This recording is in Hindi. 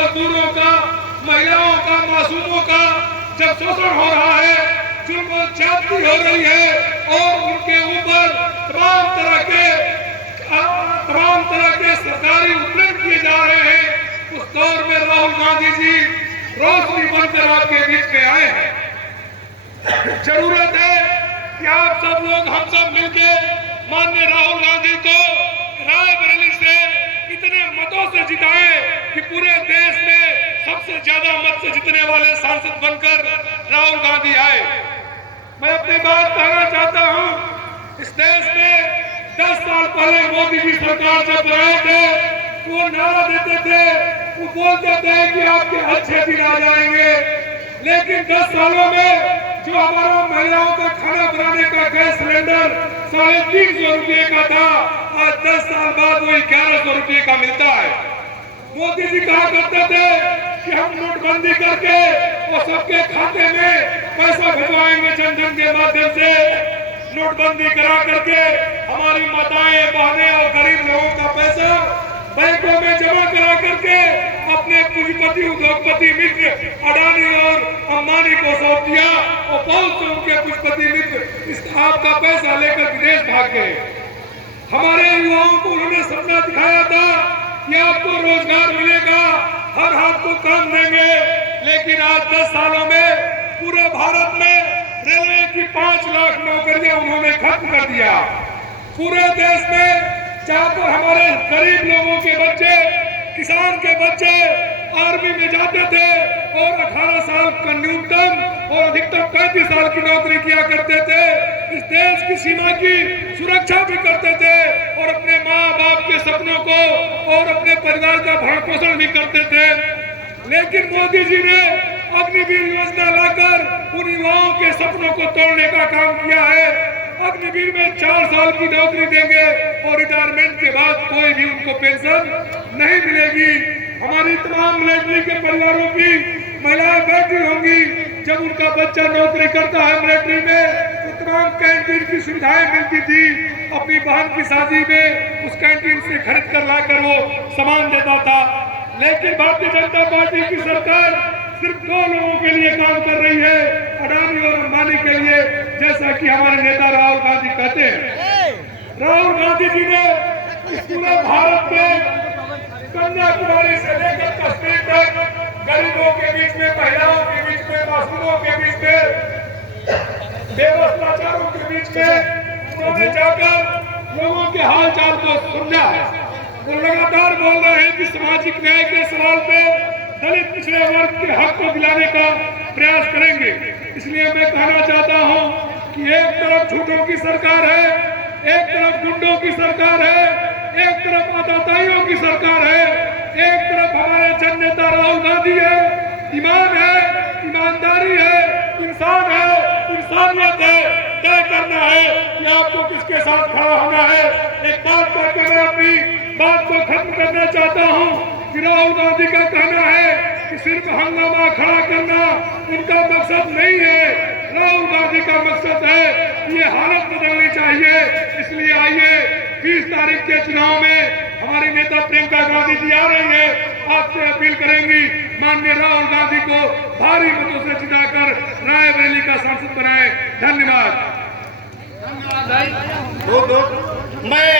मजदूरों का, महिलाओं का, मासूमों का जब शोषण हो रहा है, जुल्म और ज्यादती हो रही है और उनके ऊपर तमाम तरह के सरकारी उत्पीड़न किए जा रहे हैं, उस दौर में राहुल गांधी जी रोशनी बनकर आपके बीच में आए हैं। जरूरत है कि आप सब लोग, हम सब मिलके माननीय राहुल गांधी को रायबरेली से इतने मतों से जिताएं कि पूरे देश में सबसे ज्यादा मत से जीतने वाले सांसद बनकर राहुल गांधी आए। मैं अपनी बात कहना चाहता हूं, इस देश में 10 साल पहले मोदी जी सरकार जब बनाए थे, वो नारा देते थे, वो बोलते थे कि आपके अच्छे दिन आ जाएंगे, लेकिन 10 सालों में जो हमारा महिलाओं का खाना बनाने का गैस सिलेंडर 350 रुपये का था, आज 10 साल बाद वो 1100 रुपये का मिलता है। मोदी जी कहा करते थे कि हम नोटबंदी करके और सबके खाते में पैसा भिजवाएंगे जनधन के माध्यम से। नोटबंदी करा करके हमारी माताएं, बहनें और गरीब लोगों का पैसा बैंकों में जमा करा करके अपने पूंजीपति उद्योगपति मित्र अडानी और अंबानी को सौंप दिया और बहुत से उनके पूंजीपति मित्र इस आपका पैसा लेकर विदेश भाग गए। हमारे युवाओं को उन्होंने सपना दिखाया था कि आपको रोजगार मिलेगा, हर हाथ को काम देंगे, लेकिन आज 10 सालों में पूरे भारत में रेलवे की 5 लाख नौकरियां उन्होंने खत्म कर दिया। पूरे देश में जहाँ पर हमारे गरीब लोगों के बच्चे, किसान के बच्चे आर्मी में जाते थे और 18 साल का न्यूनतम और अधिकतम 35 साल की नौकरी किया करते थे, इस देश की सीमा की सुरक्षा भी करते थे और अपने माँ बाप के सपनों को और अपने परिवार का भरण पोषण भी करते थे। लेकिन मोदी जी ने अग्निवीर योजना लाकर उन युवाओं के सपनों को तोड़ने का काम किया है। अग्निवीर में 4 साल की नौकरी देंगे और रिटायरमेंट के बाद कोई भी उनको पेंशन नहीं मिलेगी। हमारी तमाम मिलिट्री के परिवारों की महिलाएं बैठी होंगी, जब उनका बच्चा नौकरी करता है मिलिट्री में तो तमाम कैंटीन की सुविधाएं मिलती थी। अपनी बहन की शादी में उस कैंटीन से खरीद कर लाकर वो सामान देता था। लेकिन भारतीय जनता पार्टी की सरकार सिर्फ 2 लोगों के लिए काम कर रही है, अडानी और अंबानी के लिए, जैसा कि हमारे नेता राहुल गांधी कहते हैं। राहुल गांधी जी ने इस पूरे भारत में कन्याकुमारी से लेकर कश्मीर तक गरीबों के बीच में, महिलाओं के बीच में, मासूमों के बीच में, बेवस्त्राचारों के बीच में उन्होंने जाकर लोगों के हाल चाल को समझा है। वो लगातार बोल रहे हैं कि सामाजिक न्याय के सवाल पे दलित पिछड़े वर्ग के हक को दिलाने का प्रयास करेंगे। इसलिए मैं कहना चाहता हूं कि एक तरफ झूठों की सरकार है, एक तरफ गुंडों की सरकार है, एक तरफ आतताइयों की सरकार है, एक तरफ हमारे जन नेता राहुल गांधी है। ईमान है, ईमानदारी है, इंसान है, इंसानियत है, तय करना है कि आपको किसके साथ खड़ा होना है। एक बात करके मैं अपनी बात को खत्म करना चाहता हूं कि राहुल गांधी का कहना है कि सिर्फ हंगामा खड़ा करना उनका मकसद नहीं है। राहुल गांधी का मकसद है कि ये हालत बदलनी चाहिए। इसलिए आइए 20 तारीख के चुनाव में हमारी नेता प्रियंका गांधी जी आ रही है, आपसे अपील करेंगी माननीय राहुल गांधी को भारी मतों से जिताकर रायबरेली का सांसद बनाए। धन्यवाद। मैं